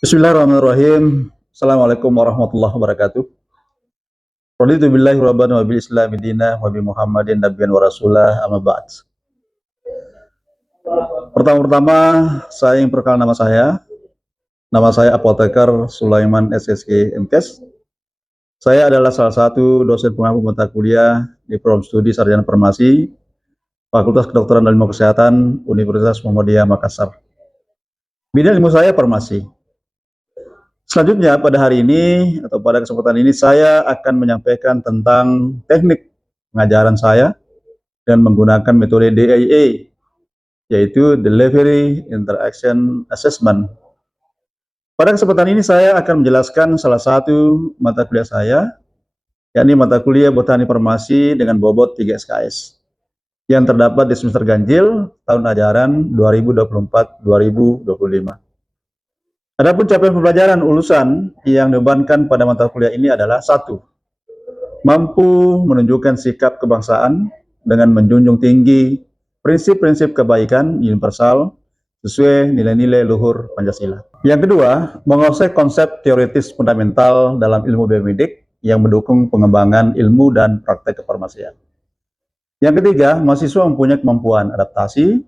Bismillahirrahmanirrahim. Assalamualaikum warahmatullahi wabarakatuh. Raditu billahi rabban wa bil islami dina wa bi Muhammadin nabiyyan wa rasulah amma ba'd. Pertama-tama saya ingin perkenalkan nama saya. Nama saya Apoteker Sulaiman SSG MKes. Saya adalah salah satu dosen pengampu mata kuliah di program studi Sarjana Farmasi Fakultas Kedokteran dan Ilmu Kesehatan Universitas Muhammadiyah Makassar. Bidang ilmu saya farmasi. Selanjutnya pada hari ini atau pada kesempatan ini saya akan menyampaikan tentang teknik pengajaran saya dengan menggunakan metode DIA, yaitu Delivery Interaction Assessment. Pada kesempatan ini saya akan menjelaskan salah satu mata kuliah saya, yakni mata kuliah Botani Farmasi dengan bobot 3 SKS yang terdapat di semester ganjil tahun ajaran 2024-2025. Adapun capaian pembelajaran lulusan yang dibebankan pada mata kuliah ini adalah 1. Mampu menunjukkan sikap kebangsaan dengan menjunjung tinggi prinsip-prinsip kebaikan universal sesuai nilai-nilai luhur Pancasila. Yang kedua, menguasai konsep teoritis fundamental dalam ilmu biomedik yang mendukung pengembangan ilmu dan praktek kefarmasian. Yang ketiga, mahasiswa mempunyai kemampuan adaptasi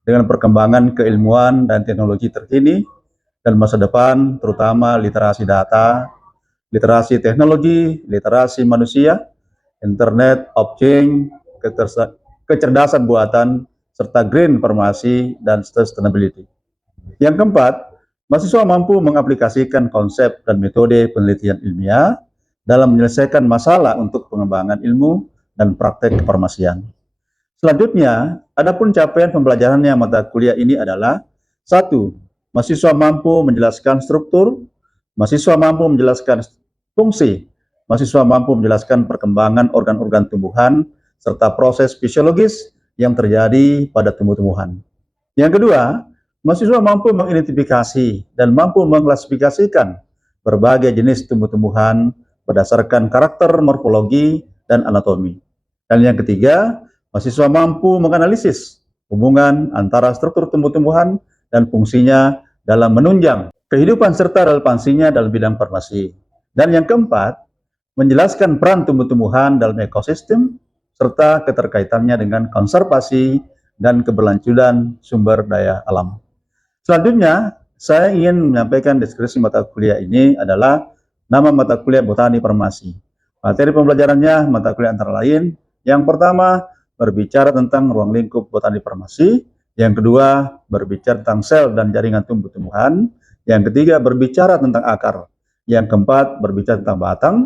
dengan perkembangan keilmuan dan teknologi terkini dan masa depan, terutama literasi data, literasi teknologi, literasi manusia, internet of things, kecerdasan buatan, serta green farmasi dan sustainability. Yang keempat, mahasiswa mampu mengaplikasikan konsep dan metode penelitian ilmiah dalam menyelesaikan masalah untuk pengembangan ilmu dan praktek kefarmasian. Selanjutnya, adapun capaian pembelajarannya mata kuliah ini adalah 1. Mahasiswa mampu menjelaskan struktur, mahasiswa mampu menjelaskan fungsi, mahasiswa mampu menjelaskan perkembangan organ-organ tumbuhan, serta proses fisiologis yang terjadi pada tumbuh-tumbuhan. Yang kedua, mahasiswa mampu mengidentifikasi dan mampu mengklasifikasikan berbagai jenis tumbuh-tumbuhan berdasarkan karakter morfologi dan anatomi. Dan yang ketiga, mahasiswa mampu menganalisis hubungan antara struktur tumbuh-tumbuhan dan fungsinya dalam menunjang kehidupan serta relevansinya dalam bidang farmasi. Dan yang keempat, menjelaskan peran tumbuh-tumbuhan dalam ekosistem serta keterkaitannya dengan konservasi dan keberlanjutan sumber daya alam. Selanjutnya, saya ingin menyampaikan deskripsi mata kuliah ini adalah nama mata kuliah Botani Farmasi. Materi pembelajarannya mata kuliah antara lain, yang pertama berbicara tentang ruang lingkup botani farmasi, yang kedua, berbicara tentang sel dan jaringan tumbuh-tumbuhan. Yang ketiga, berbicara tentang akar. Yang keempat, berbicara tentang batang.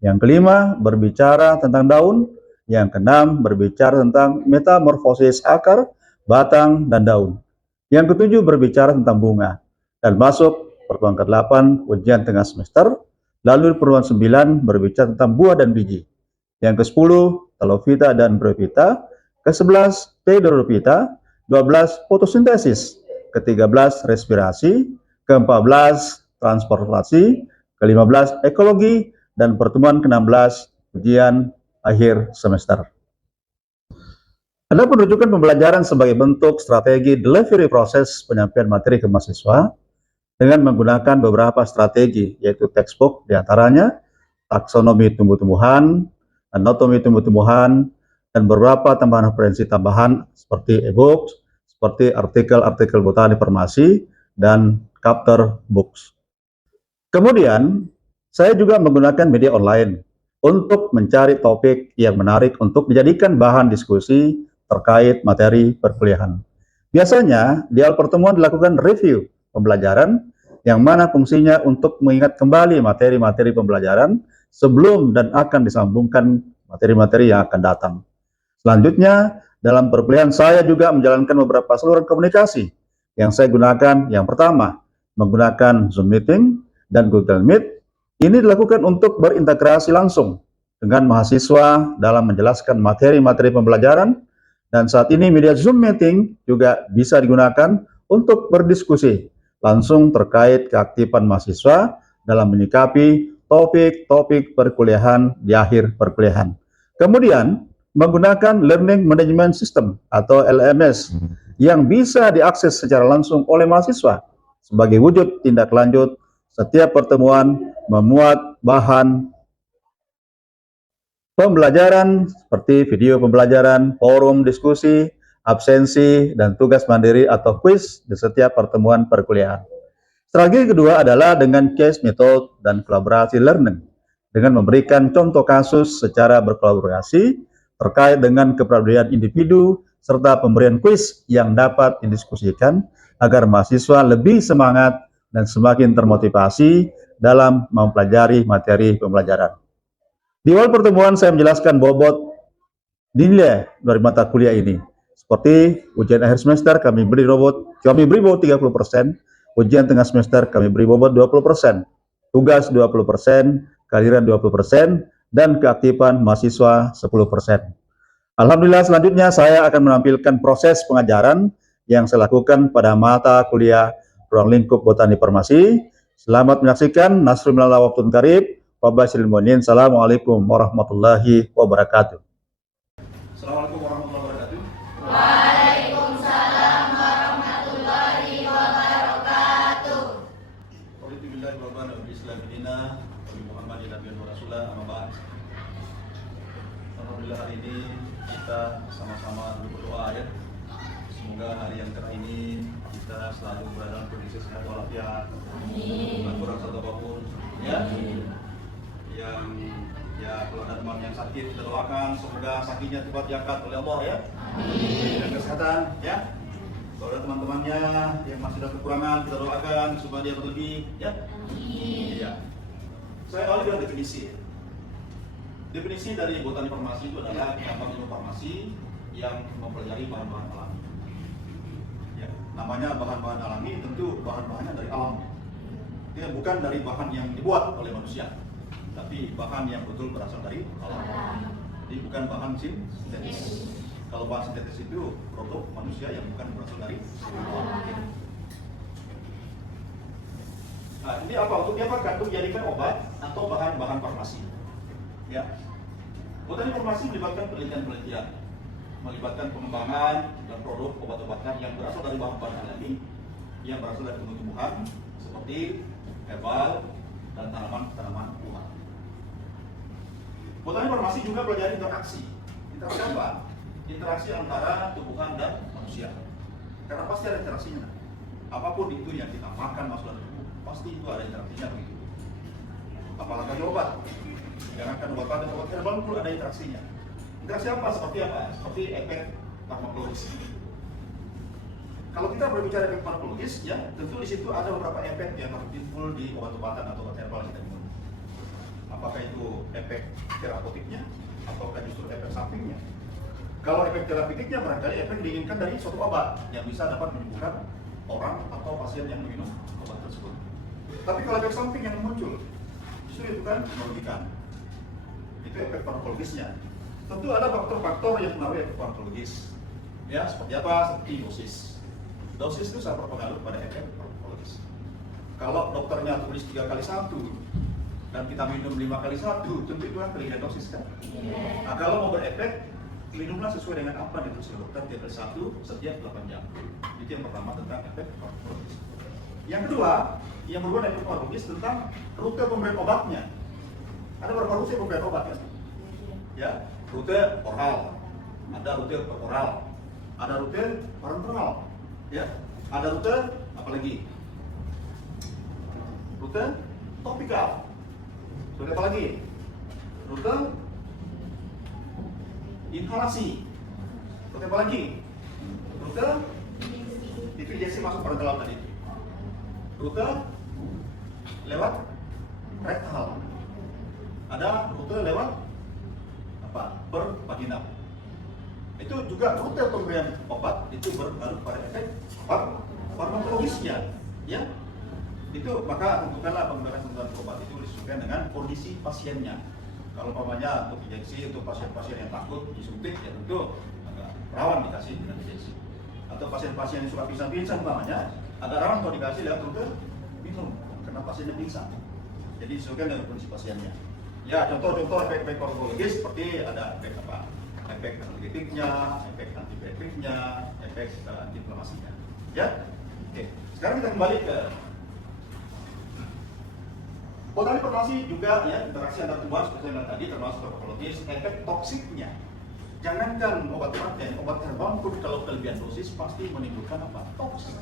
Yang kelima, berbicara tentang daun. Yang keenam, berbicara tentang metamorfosis akar, batang, dan daun. Yang ketujuh, berbicara tentang bunga. Dan masuk pertemuan ke-8, ujian tengah semester. Lalu pertemuan 9, berbicara tentang buah dan biji. Yang ke-10, telofita dan bryophyta. Ke-11, pteridophyta. 12 fotosintesis, ke-13 respirasi, ke-14 transportasi, ke-15 ekologi, dan pertemuan ke-16 ujian akhir semester. Adapun rujukan pembelajaran sebagai bentuk strategi delivery proses penyampaian materi ke mahasiswa dengan menggunakan beberapa strategi, yaitu textbook diantaranya, taksonomi tumbuh-tumbuhan, anatomi tumbuh-tumbuhan, dan beberapa tambahan referensi tambahan seperti e-book, seperti artikel-artikel botani farmasi, dan chapter books. Kemudian, saya juga menggunakan media online untuk mencari topik yang menarik untuk dijadikan bahan diskusi terkait materi perkuliahan. Biasanya, di awal pertemuan dilakukan review pembelajaran, yang mana fungsinya untuk mengingat kembali materi-materi pembelajaran sebelum dan akan disambungkan materi-materi yang akan datang. Selanjutnya, dalam perkuliahan saya juga menjalankan beberapa saluran komunikasi yang saya gunakan. Yang pertama, menggunakan Zoom Meeting dan Google Meet. Ini dilakukan untuk berintegrasi langsung dengan mahasiswa dalam menjelaskan materi-materi pembelajaran. Dan saat ini media Zoom Meeting juga bisa digunakan untuk berdiskusi langsung terkait keaktifan mahasiswa dalam menyikapi topik-topik perkuliahan di akhir perkuliahan. Kemudian, menggunakan Learning Management System atau LMS yang bisa diakses secara langsung oleh mahasiswa Sebagai wujud tindak lanjut, setiap pertemuan memuat bahan pembelajaran seperti video pembelajaran, forum diskusi, absensi, dan tugas mandiri atau kuis di setiap pertemuan perkuliahan. Strategi kedua adalah dengan case method dan kolaborasi learning, dengan memberikan contoh kasus secara berkolaborasi terkait dengan kepribadian individu, serta pemberian kuis yang dapat didiskusikan agar mahasiswa lebih semangat dan semakin termotivasi dalam mempelajari materi pembelajaran. Di awal pertemuan saya menjelaskan bobot nilai dari mata kuliah ini. Seperti ujian akhir semester kami beri bobot 30%, ujian tengah semester kami beri bobot 20%, tugas 20%, kehadiran 20%, dan keaktifan mahasiswa 10%. Alhamdulillah, selanjutnya saya akan menampilkan proses pengajaran yang saya lakukan pada mata kuliah ruang lingkup botani farmasi. Selamat menyaksikan. Nasrul minallah wa waftun karib. Assalamualaikum warahmatullahi wabarakatuh. Assalamualaikum warahmatullahi wabarakatuh. Waalaikumsalam warahmatullahi wabarakatuh. Alhamdulillah wa Islam dinina wa Muhammadin nabiyyan wa rasulah amma ba'd. Alhamdulillah hari ini kita sama-sama berdoa ya. Semoga hari yang cerah ini kita selalu berada dalam kondisi sehat walafiat. Amin. Kurang satu apapun ya. Yang ya kalau ada teman yang sakit kita doakan semoga sakitnya cepat diangkat oleh Allah ya. Amin. Dan kesehatan ya. Kalau ada teman-temannya yang masih ada kekurangan kita doakan supaya dia berlebih ya. Amin. Iya. Saya awali dengan definisi. Definisi dari botani farmasi itu adalah cabang ilmu farmasi yang mempelajari bahan-bahan alami. Ya, namanya bahan-bahan alami tentu bahan-bahannya dari alam. Ya, bukan dari bahan yang dibuat oleh manusia, tapi bahan yang betul berasal dari alam. Jadi bukan bahan sintetis. Kalau bahan sintetis itu produk manusia yang bukan berasal dari alam. Nah, ini apa? Untuk diapakan? Untuk dijadikan obat atau bahan-bahan farmasi. Ya. Botani farmasi melibatkan penelitian-penelitian, melibatkan pengembangan dan produk obat-obatan yang berasal dari bahan-bahan alami, yang berasal dari tumbuh-tumbuhan seperti herbal dan tanaman-tanaman buah. Botani farmasi juga pelajari interaksi. Interaksi apa? Interaksi antara tumbuhan dan manusia. Karena pasti ada interaksinya. Apapun itu yang kita makan masuk dalam tubuh, pasti itu ada interaksinya begitu. Apalagi obat. Jangankan obat herbal pun ada interaksinya. Interaksi apa? Seperti apa? Seperti efek farmakologis. Kalau kita berbicara efek farmakologis, ya tentu di situ ada beberapa efek yang harus timbul di obat-obatan atau obat herbal yang kita minum. Apakah itu efek terapeutiknya ataukah justru efek sampingnya? Kalau efek terapeutiknya barangkali efek diinginkan dari suatu obat yang bisa dapat menyembuhkan orang atau pasien yang minum obat tersebut. Tapi kalau efek samping yang muncul, justru itu kan merugikan. Itu efek farmakologisnya. Tentu ada faktor-faktor yang mengaruhi efek farmakologis. Ya, seperti apa? Seperti dosis. Dosis itu sangat berpengaruh pada efek farmakologis. Kalau dokternya tulis 3x1 dan kita minum 5x1, tentu itu kan kelebihan dosis kan? Nah, kalau mau berefek, minumlah sesuai dengan apa yang ditulis dokter 3x1 setiap 8 jam. Itu yang pertama tentang efek farmakologis. Yang kedua, yang berhubungan efek farmakologis tentang rute pemberian obatnya. Ada beberapa rute pemberian obat kan? Ya, rute oral, ada rute oral, ada rute parenteral, ya, ada rute apa lagi? Rute topikal. Rute apa lagi? Rute inhalasi. Rute apa lagi? Rute itu injeksi masuk parenteral tadi. Rute lewat rektal. Ada rute lewat apa? Per vaginal. Itu juga rute pemberian obat itu berpengaruh pada efek farmakologisnya, ya. Itu maka tentukanlah pemberian obat itu disesuaikan dengan kondisi pasiennya. Kalau umpamanya untuk injeksi untuk pasien-pasien yang takut disuntik, ya tentu agak rawan dikasih dengan injeksi. Atau pasien-pasien yang suka pingsan-pingsan umpamanya agak rawan kalau dikasih lewat rute minum karena pasiennya pingsan. Jadi disesuaikan dengan kondisi pasiennya. Ya, contoh-contoh efek-efek farmakologis seperti ada efek apa? Efek analgetiknya, efek antibiotiknya, efek antiinflamasinya. Ya, oke. Sekarang kita kembali ke botani farmasi juga ya, interaksi antar tumbuhan seperti yang tadi termasuk farmakologis, efek toksiknya. Jangankan obat paten, obat herbal pun kalau kelebihan dosis pasti menimbulkan apa? Toksik,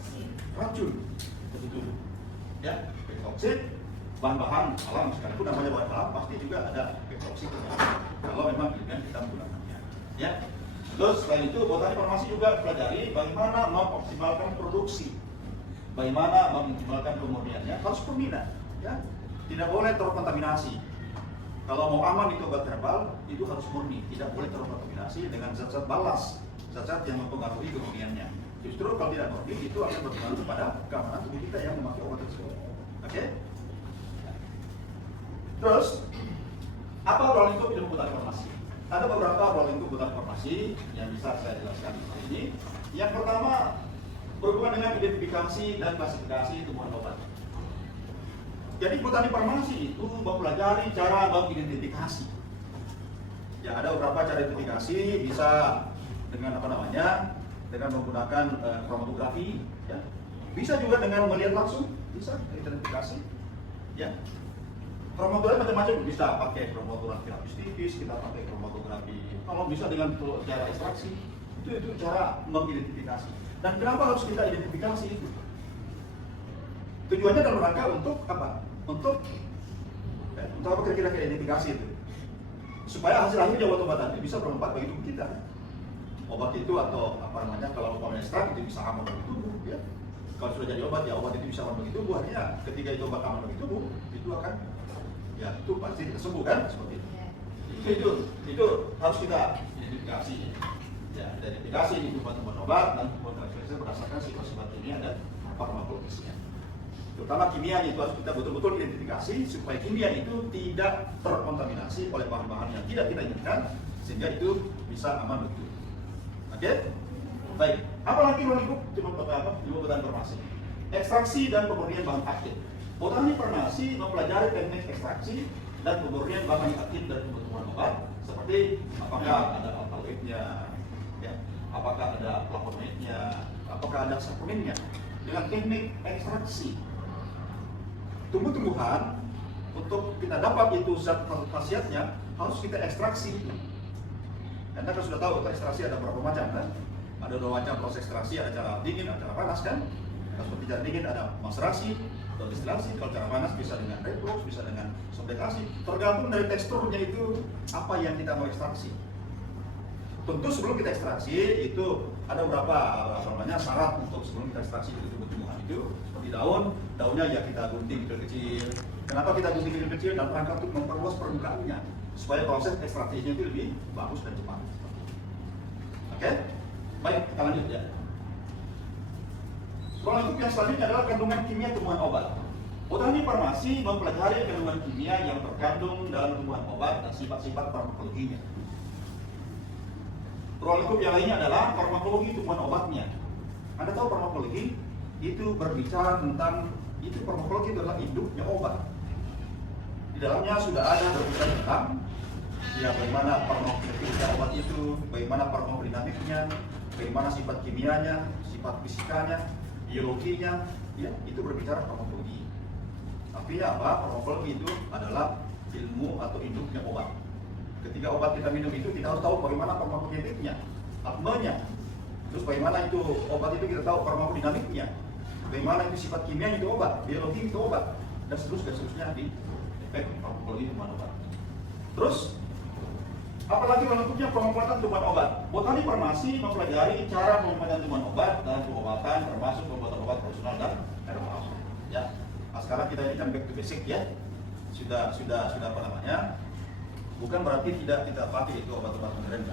racun, betul. Ya, efek toksik, bahan-bahan alam sekalipun namanya bahan alam pasti juga ada efek toksik kalau memang kelebihan kita menggunakannya. Ya. Terus selain itu botani farmasi juga pelajari bagaimana mengoptimalkan produksi, bagaimana mengoptimalkan pemurniannya, harus peminat, ya. Tidak boleh terkontaminasi. Kalau mau aman itu obat herbal, itu harus murni, tidak boleh terkontaminasi dengan zat-zat balas, zat-zat yang mempengaruhi kemurniannya. Justru kalau tidak murni, itu akan berpengaruh pada keamanan tubuh kita yang memakai obat tersebut. Oke? Terus, apa role lingkup ilmu botani farmasi? Ada beberapa role lingkup botani farmasi yang bisa saya jelaskan di sini. Yang pertama, berhubungan dengan identifikasi dan klasifikasi tumbuhan obat. Jadi botani farmasi itu mempelajari cara mengidentifikasi. Ya, ada beberapa cara identifikasi, bisa dengan apa namanya, dengan menggunakan kromatografi, ya. Bisa juga dengan melihat langsung, bisa identifikasi, ya. Kromatografi macam-macam, bisa pakai kromatografi lapis tipis, kita pakai kromatografi. Kalau bisa dengan cara ekstraksi, itu cara mengidentifikasi. Dan kenapa harus kita identifikasi itu? Tujuannya dalam rangka untuk apa? Untuk apa kira-kira identifikasi itu? Supaya hasil akhirnya obat-obatan itu bisa bermanfaat bagi tubuh kita. Obat itu atau apa namanya, kalau umpamanya ekstrak itu bisa aman bagi tubuh, ya. Kalau sudah jadi obat, ya obat itu bisa aman bagi tubuh. Artinya ketika itu obat aman bagi tubuh, itu akan, ya itu pasti kita sembuh kan, seperti itu. Itu harus kita identifikasi. Ya, identifikasi ini tumbuhan-tumbuhan obat dan tumbuhan karakteristik berdasarkan sifat-sifat kimia dan farmakologisnya. Terutama kimia itu harus kita betul-betul identifikasi supaya kimia itu tidak terkontaminasi oleh bahan-bahan yang tidak kita inginkan, sehingga itu bisa aman begitu. Oke? Baik. Apalagi lingkup ilmu botani farmasi? Ekstraksi dan pemurnian bahan aktif. Botani farmasi mempelajari teknik ekstraksi dan pemurnian bahan aktif dari tumbuhan obat, seperti apakah ada alkaloidnya, ya, apakah ada flavonoidnya, apakah ada saponinnya. Dengan teknik ekstraksi, tumbuh-tumbuhan untuk kita dapat itu zat khasiatnya harus kita ekstraksi. Karena kan sudah tahu ekstraksi ada berapa macam kan? Ada 2 macam proses ekstraksi, ada cara dingin, ada cara panas kan? Kalau seperti cara dingin ada maserasi atau destilasi, kalau cara panas bisa dengan reflux, bisa dengan sublimasi. Tergantung dari teksturnya itu apa yang kita mau ekstraksi. Tentu sebelum kita ekstraksi itu ada beberapa namanya syarat untuk sebelum kita ekstraksi itu tumbuh-tumbuhan itu. Seperti daunnya ya kita gunting kecil-kecil. Kenapa kita gunting kecil-kecil? Dalam rangka untuk memperluas permukaannya supaya proses ekstraksinya itu lebih bagus dan cepat. Oke? Baik, kita lanjut ya. Soal lingkup yang selanjutnya adalah kandungan kimia tumbuhan obat. Botani farmasi mempelajari kandungan kimia yang terkandung dalam tumbuhan obat dan sifat-sifat farmakologinya. Role lingkup yang lainnya adalah farmakologi tumbuhan obatnya. Anda tahu farmakologi itu berbicara tentang, itu farmakologi itu adalah induknya obat. Di dalamnya sudah ada berbicara tentang ya bagaimana farmakokinetika obat itu, bagaimana farmakodinamiknya, bagaimana sifat kimianya, sifat fisikanya, biologinya, ya itu berbicara farmakologi. Artinya apa? Farmakologi itu adalah ilmu atau induknya obat. Ketika obat kita minum itu kita harus tahu bagaimana farmakokinetiknya, apmenya. Terus bagaimana itu obat itu kita tahu farmakodinamiknya, bagaimana itu sifat kimianya itu obat, biologi itu obat, dan seterusnya di efek farmakologi tumbuhan obat. Terus apalagi lingkupnya pemanfaatan tumbuhan obat. Botani farmasi mempelajari cara pemanfaatan tumbuhan obat dalam pengobatan, termasuk pembuatan obat tradisional dan herbal. Ya, nah, sekarang kita ini kan back to basic ya, sudah apa namanya? Bukan berarti tidak kita pakai itu obat-obat modern.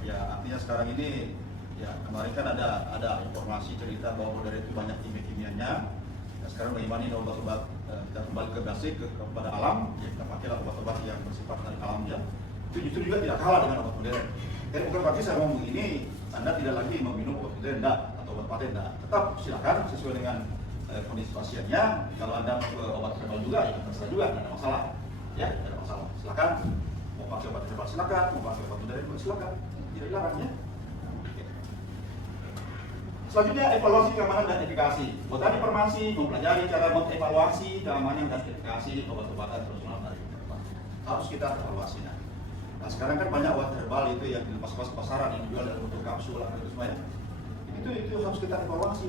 Ya, artinya sekarang ini ya kemarin kan ada informasi cerita bahwa modern itu banyak kimia-kimianya. Ya, sekarang bagaimana ini obat-obat kita kembali ke basic kepada alam, ya kita pakai obat-obat yang bersifat dari alam ya. Itu justru juga tidak kalah dengan obat modern. Dan bukan berarti saya ngomong ini Anda tidak lagi meminum obat modern atau obat paten. Tetap silakan sesuai dengan kondisi pasiennya. Kalau Anda ke obat herbal juga ya terserah juga, tidak ada masalah. Ya, tidak ada masalah. Silakan mau pakai obat herbal silakan, mau pakai obat modern silakan. Tidak dilarang ya. Selanjutnya evaluasi keamanan dan efikasi. Botani farmasi mempelajari cara mengevaluasi keamanan dan efikasi obat-obatan tradisional dari herbal. Harus kita evaluasi. Nah, sekarang kan banyak obat herbal itu yang dilepas ke pasaran yang dijual dalam bentuk kapsul atau itu semuanya. Itu harus kita evaluasi.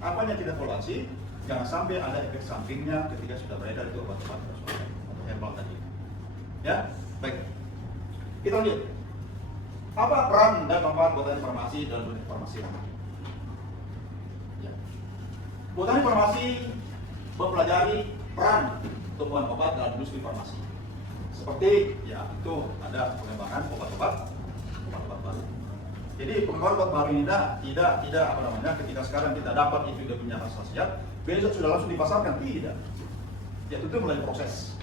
Apa yang kita evaluasi? Jangan sampai ada efek sampingnya ketika sudah beredar itu obat-obat tradisional atau herbal tadi. Ya, baik. Kita lanjut. Apa peran dan manfaat botani farmasi dalam dunia farmasi? Botani farmasi mempelajari peran tumbuhan obat dalam industri farmasi. Seperti ya itu ada pengembangan obat-obat baru. Jadi pengembangan obat baru ini tidak apa namanya ketika sekarang kita dapat itu sudah punya khasiat, besok sudah langsung dipasarkan, tidak. Ya itu mulai proses.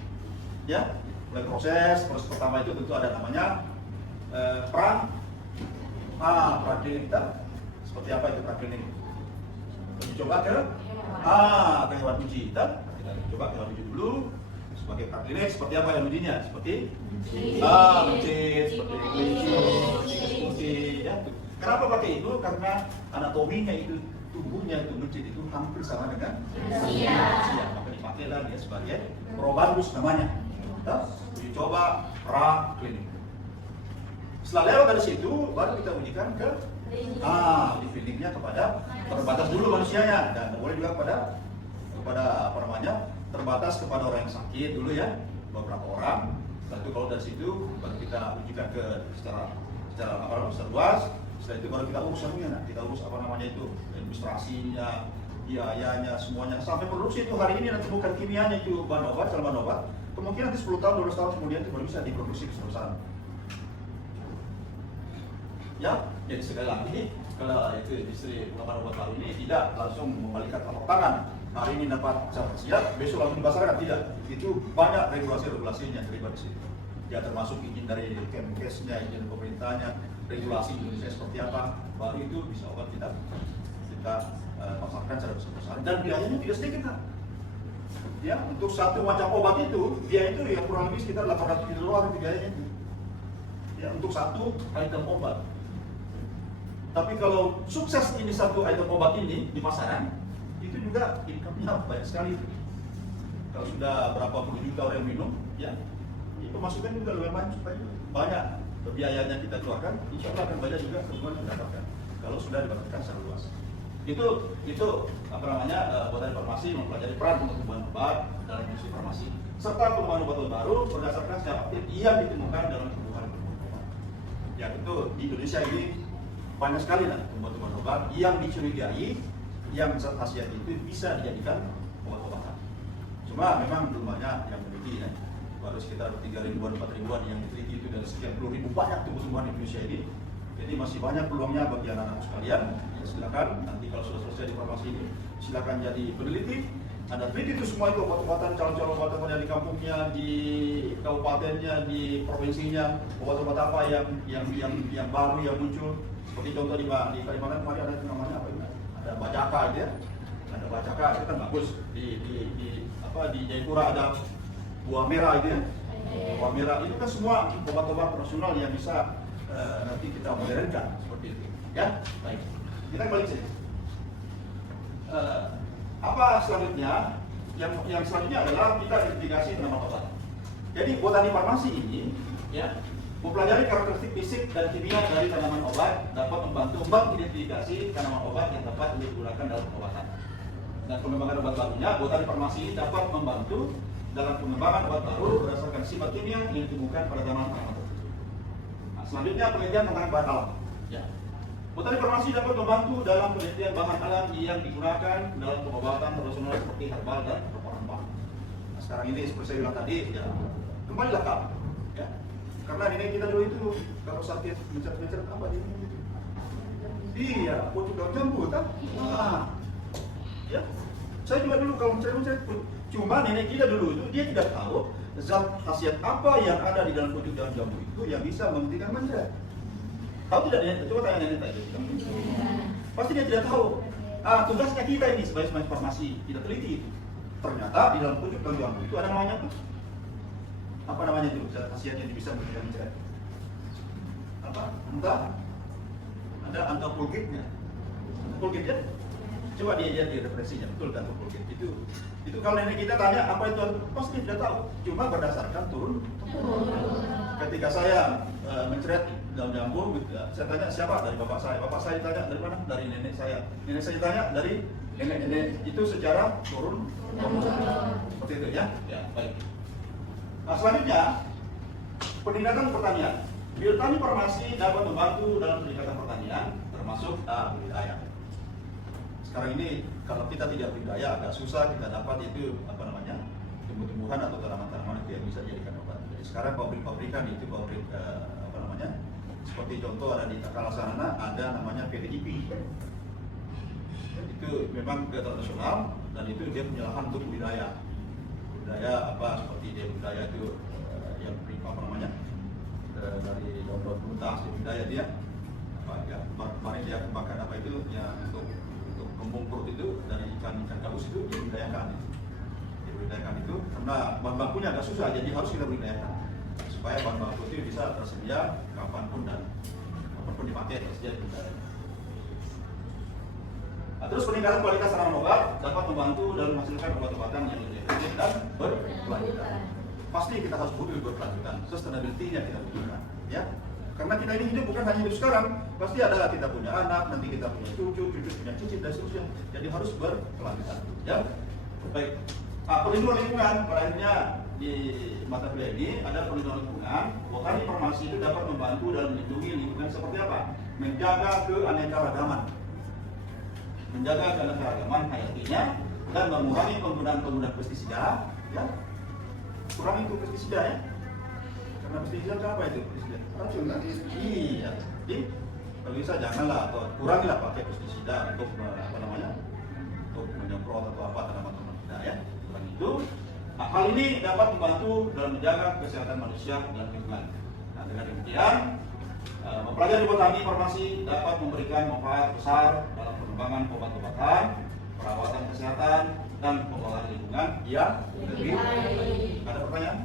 Ya, mulai proses pertama itu tentu ada namanya peran klinik kita. Seperti apa itu peran klinik? Coba ke hewan uji kita coba ke hewan uji dulu sebagai praklinik. Seperti apa yang ujinya? Seperti mencit, seperti kelinci, ya. Kenapa pakai itu? Karena anatominya itu, tubuhnya itu mencit itu hampir sama dengan manusia, maka dipakailah dia sebagai probandus namanya. Kita uji coba praklinik. Setelah lewat dari situ baru kita ujikan ke di fieldingnya kepada terbatas dulu manusianya, dan boleh juga kepada apa namanya terbatas kepada orang yang sakit dulu ya, beberapa orang. Setelah itu kalau dari situ baru kita ujikan ke secara luas. Setelah itu baru kita urus semuanya, kita urus apa namanya itu administrasinya, biayanya, semuanya sampai produksi itu. Hari ini nanti bukan kimianya itu bahan obat, calon bahan obat, kemungkinan nanti 10 tahun, 12 tahun kemudian itu baru bisa diproduksi besar-besaran. Ya, jadi sekali lagi kalau itu industri pengembangan obat baru ini tidak langsung membalikan telapak tangan. Hari ini dapat sertifikat, besok langsung dipasarkan, tidak. Itu banyak regulasi-regulasinya terlibat di situ. Ya termasuk izin dari Kemenkesnya, izin pemerintahnya, regulasi Indonesia seperti apa, baru itu bisa obat kita pasarkan secara besar-besaran. Dan biayanya tidak sedikit kan? Ya, untuk satu macam obat itu biaya itu ya kurang lebih sekitar 800 juta dolar biayanya itu. Ya, untuk satu item obat. Tapi kalau sukses ini satu item obat ini di pasaran, itu juga income-nya banyak sekali. Kalau sudah berapa puluh juta orang minum, ya, itu pemasukan juga lumayan banyak biayanya kita keluarkan, insya Allah akan banyak juga keuntungan yang didapatkan kalau sudah diberikan secara luas. Itu apa namanya botani farmasi mempelajari peran pertumbuhan obat dalam industri farmasi serta pengembangan obat baru berdasarkan secara aktif yang ditemukan dalam tumbuhan obat. Ya tentu di Indonesia ini banyak sekali lah tumbuhan obat yang dicurigai yang khasiat itu bisa dijadikan obat-obatan. Cuma memang belum banyak yang meneliti ya. Baru sekitar 3 ribuan, 4 ribuan yang diteliti itu dari sekian puluh ribu banyak tumbuhan di Indonesia ini. Jadi masih banyak peluangnya bagi anak-anak sekalian. Ya, silakan nanti kalau sudah selesai di farmasi ini, silakan jadi peneliti. Anda teliti itu semua itu obat-obatan, calon-calon obat-obatan yang di kampungnya, di kabupatennya, di provinsinya, obat-obat apa yang baru yang muncul. Seperti contoh di Kalimantan kemarin ada namanya apa ini? Ada bacaka itu ya. Ada bacaka itu kan bagus. Di Jayapura ada buah merah itu ya. Buah merah itu kan semua obat-obat tradisional yang bisa nanti kita modernkan seperti itu. Ya, baik. Kita kembali ke sini. Apa selanjutnya? Yang selanjutnya adalah kita identifikasi tanaman obat. Jadi botani farmasi ini, ya, mempelajari karakteristik fisik dan kimia dari tanaman obat dapat membantu mengidentifikasi tanaman obat yang dapat digunakan dalam pengobatan. Dan pengembangan obat barunya, botani farmasi ini dapat membantu dalam pengembangan obat baru berdasarkan sifat kimia yang ditemukan pada tanaman tertentu. Nah, selanjutnya penelitian tentang bahan alam. Ya. Botani farmasi dapat membantu dalam penelitian bahan alam yang digunakan dalam pengobatan tradisional seperti herbal dan rempah-rempah. Nah, sekarang ini seperti saya bilang tadi, ya, kembali lengkap. Ya. Karena nenek kita dulu itu kalau sakit mencet-mencet apa dia itu? Iya, pucuk daun jambu kan? Nah, ya, saya juga dulu kalau mencet-mencet, cuma nenek kita dulu itu dia tidak tahu zat khasiat apa yang ada di dalam pucuk daun jambu itu yang bisa menghentikan mencret. Tahu tidak nenek? Coba tanya nenek tadi. Pasti dia tidak tahu. Tugasnya kita ini sebagai farmasi tidak teliti itu. Ternyata di dalam pucuk daun jambu itu ada namanya apa? Apa namanya itu? Zat khasiat yang bisa menghentikan mencret. Apa? Entah. Ada antapulgitnya. Pulkit ya. Coba dia lihat di referensinya, betul kan pulkit itu kalau nenek kita tanya apa itu, pasti tidak tahu. Cuma berdasarkan turun. Ketika saya mencret daun jambu, saya tanya siapa, dari bapak saya tanya dari mana, dari nenek saya tanya dari nenek itu secara turun. Seperti itu ya. Ya baik. Nah selanjutnya peningkatan pertanian. Biotani Farmasi dapat membantu dalam peningkatan pertanian, termasuk budidaya. Sekarang ini kalau kita tidak budidaya agak susah kita dapat itu tumbuh-tumbuhan atau tanaman-tanaman yang bisa dijadikan obat. Jadi sekarang pabrik-pabrikan itu pabrik seperti contoh ada di Takalasana ada namanya PTGP. Itu memang kegiatan nasional dan itu dia punya lahan untuk budidaya seperti dia budidaya itu yang dari daun-daun buntas di budidaya dia kemarin dia kembangkan itu ya untuk kembung perut itu dari ikan gabus itu dibudidayakan itu karena bahan bakunya agak susah jadi harus kita budidayakan supaya bahan baku itu bisa tersedia kapanpun dipakai tersedia di budidaya. Nah, terus peningkatan kualitas tanaman obat dapat membantu dalam menghasilkan obat-obatan yang lebih efektif dan berkelanjutan. Pasti kita harus butuh berkelanjutan, sustainability-nya kita butuhkan, ya. Karena kita ini hidup bukan hanya hidup sekarang, pasti ada kita punya anak, nanti kita punya cucu punya cicit dan seterusnya. Jadi harus berkelanjutan, ya. Baik. Nah, perlindungan lingkungan, akhirnya di mata kuliah ini ada perlindungan lingkungan. Botani Farmasi itu dapat membantu dalam melindungi lingkungan seperti apa? Menjaga keanekaragaman hayatinya dan mengurangi penggunaan pestisida, ya. Kurangi itu pestisida ya. Karena pestisida apa itu? Pestisida racun kan? Iya. Jadi kalau bisa janganlah atau kurangilah pakai pestisida untuk untuk menyemprot atau apa tanaman-tanaman kita ya. Kurang itu. Nah, hal ini dapat membantu dalam menjaga kesehatan manusia dan lingkungan. Nah, dengan demikian mempelajari botani farmasi dapat memberikan manfaat besar dalam pengembangan obat-obatan, perawatan kesehatan, dan pengelolaan lingkungan yang lebih baik. Ada pertanyaan?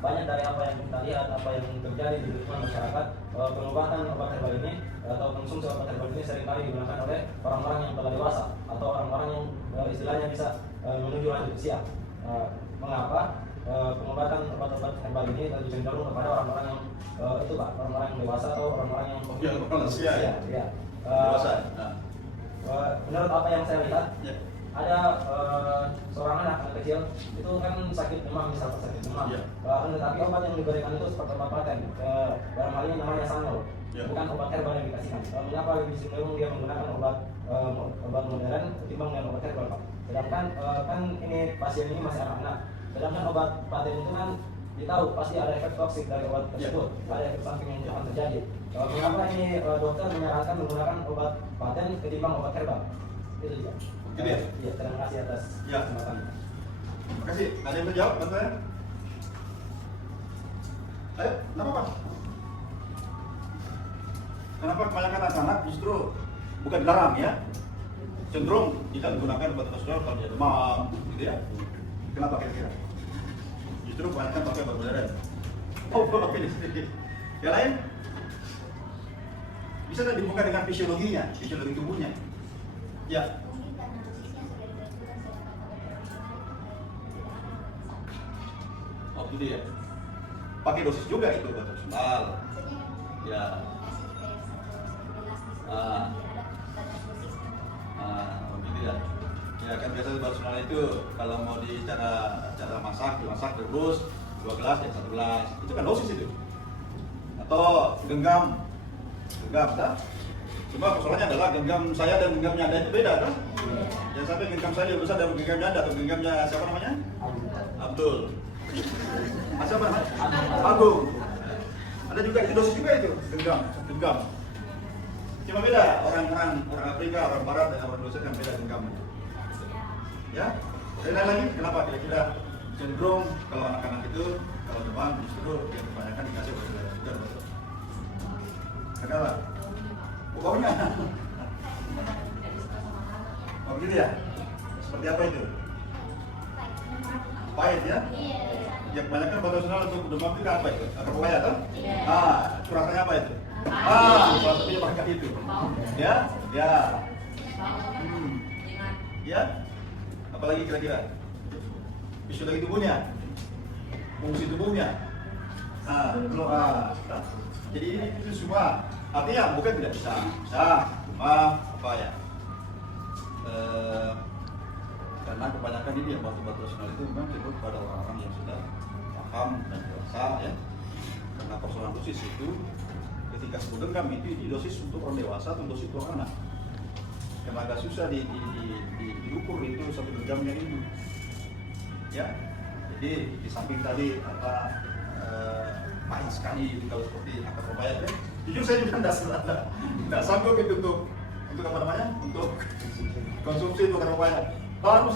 Banyak dari apa yang kita lihat, apa yang terjadi di lingkungan masyarakat, pengobatan obat herbal ini atau konsumsi obat herbal ini seringkali digunakan oleh orang-orang yang telah dewasa atau orang-orang yang istilahnya bisa menuju lanjut usia. Mengapa pengobatan obat-obat herbal ini lebih cenderung kepada orang-orang yang orang-orang yang dewasa atau orang-orang yang usia ya. Dewasa. Menurut apa yang saya lihat, ada seorang anak kecil itu kan sakit demam, misalkan sakit demam. Tetapi obat yang diberikan itu seperti obat paten, dalam hal ini namanya sanol, bukan obat herbal yang dikasihkan. Mengapa lebih cenderung dia menggunakan obat modern ketimbang dengan obat herbal, Pak? Sedangkan kan ini pasien ini masih anak-anak. Sedangkan obat paten itu kan ditahu pasti ada efek toksik dari obat tersebut, ada efek samping yang akan terjadi. Mengapa ini dokter menyarankan menggunakan obat paten ketimbang obat herbal? Itu saja. Gitu ya? Iya, terima kasih atas kesempatan. Terima kasih. Ada yang menjawab, bantu ya? Ayo, kenapa Pak? Kenapa kebanyakan anak-anak justru bukan dilarang ya? Cenderung tidak menggunakan obat nasional kalau dia demam, gitu ya? Kenapa kira-kira? Justru kebanyakan pakai obat modern. Oh, pakai ini sedikit. Yang lain? Bisa tidak dihubungkan dengan fisiologi tubuhnya? Ya. Oh gitu ya. Pakai dosis juga itu obat nasional. Ya. Gitu ya. Ya kan biasa obat nasional itu kalau mau di cara dimasak direbus 2 gelas dan 1 gelas. Itu kan dosis itu. Atau genggam kan? Cuma persoalannya adalah genggam saya dan genggamnya Anda itu beda kan? Jangan sampai genggam saya lebih besar dari genggamnya Anda atau genggamnya siapa namanya? Abdul. Siapa namanya? Agung. Ada juga itu dosis juga itu genggam. Cuma beda orang Afrika, orang Barat dan orang Indonesia kan beda genggamnya. Ya? Dan lain lagi kenapa kira-kira cenderung kalau anak-anak itu kalau demam justru yang kebanyakan dikasih obat modern. Kenapa? Pokoknya. Oh gitu ya? Seperti apa itu? Pahit ya? Ya kebanyakan obat nasional untuk demam itu apa itu? Apa pahit kan? Rasanya apa itu? salah satunya barangkali itu. Ya, ya. Ya. Apalagi kira-kira? Fisiologi tubuhnya, fungsi tubuhnya. Jadi ini itu semua. Artinya bukan tidak bisa, cuma apa ya? Karena kebanyakan ini yang batu-batu rasional itu memang cenderung pada orang-orang yang sudah paham dan dewasa ya. Karena persoalan dosis itu ketika sebut genggam itu dosis untuk orang dewasa atau dosis untuk anak. Karena agak susah diukur itu satu genggamnya itu. Ya, jadi di samping tadi pahit sekali kalau seperti akar pepaya ya. Jujur saya juga tidak sanggup itu untuk apa namanya, untuk konsumsi itu akar pepaya. Baru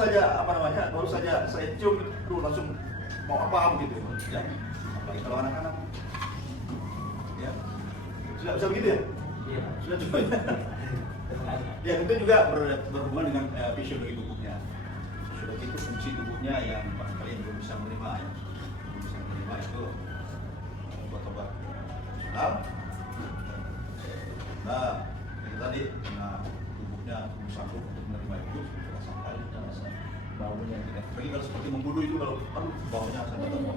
saja saya cium itu langsung mau apa begitu ya. Apalagi kalau anak-anak ya sudah bisa begitu ya. Iya. Sudah juga ya. Tentu juga berhubungan dengan fisiologi tubuhnya. Fisiologi itu fungsi tubuhnya yang barangkali belum bisa menerima ya. Belum bisa menerima itu obat-obat nasional. Nah, yang tadi karena tubuhnya belum sanggup untuk menerima itu, rasa kali dan rasa baunya tidak. Apalagi kalau seperti mengkudu itu, kalau baunya saya tidak tahu.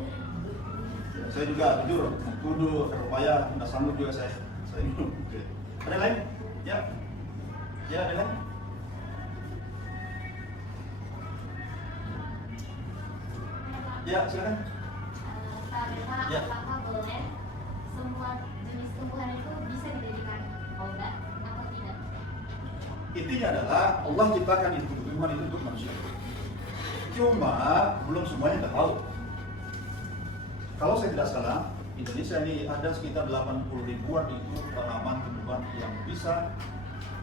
Saya juga jujur mengkudu upaya tidak sanggup juga saya minum. Ada lain? Ya, ya ada lain? Ya silakan. Ya. Apakah boleh semua jenis tumbuhan itu bisa dijadikan obat atau tidak? Intinya adalah Allah ciptakan itu tumbuhan itu untuk manusia. Cuma belum semuanya tahu. Kalau saya tidak salah, Indonesia ini ada sekitar 80 ribuan itu tanaman tumbuhan yang bisa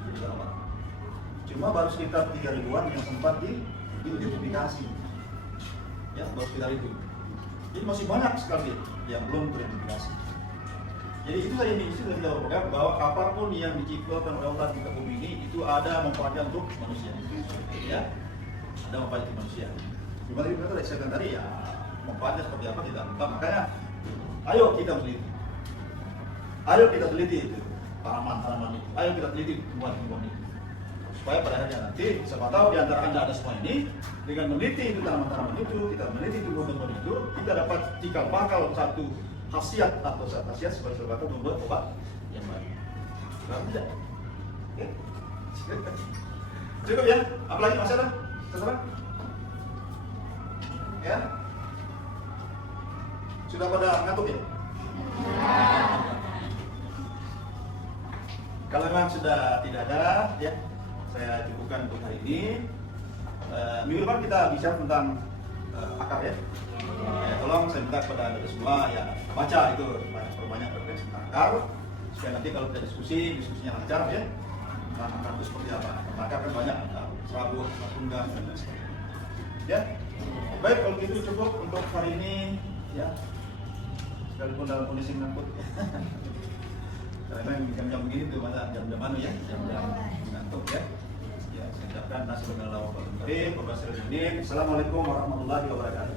dijadikan obat. Cuma baru sekitar 3 ribuan yang sempat diidentifikasi. Ya, baru sekitar itu. Jadi masih banyak sekali yang belum teridentifikasi. Jadi itu tadi ini sudah kita berpegang bahwa apapun yang diciptakan oleh Allah di bumi ini itu ada manfaatnya untuk manusia. Ya, ada manfaat untuk manusia. Cuma tadi benar saya katakan tadi ya manfaatnya seperti apa kita entah. Makanya ayo kita teliti. Ayo kita teliti itu tanaman-tanaman itu. Ayo kita teliti tumbuhan-tumbuhan itu. Supaya pada akhirnya nanti siapa tahu di antara Anda ada semua ini dengan meneliti itu tanaman-tanaman itu, kita meneliti tumbuhan-tumbuhan itu, kita dapat cikal bakal satu khasiat atau satu khasiat sebagai sebuah membuat obat yang baik. Benar tidak? Oke. Cukup ya? Apalagi masih ada? Terserah? Ya? Sudah pada ngantuk ya? Kalau memang sudah tidak ada, ya saya cukupkan untuk hari ini. Minggu depan kita bicara tentang akar ya. Tolong saya minta kepada anda semua ya baca itu banyak referensi tentang akar supaya nanti kalau kita diskusinya lancar ya. Tentang akar itu seperti apa? Akar kan banyak, serabut, tunggang dan lain sebagainya. Ya, baik kalau gitu cukup untuk hari ini ya. Sekalipun dalam kondisi menakut. Karena jam-jam begini tuh jam-jam mana ya? Jam-jam mengantuk ya. Ya, saya ucapkan Assalamualaikum warahmatullahi wabarakatuh.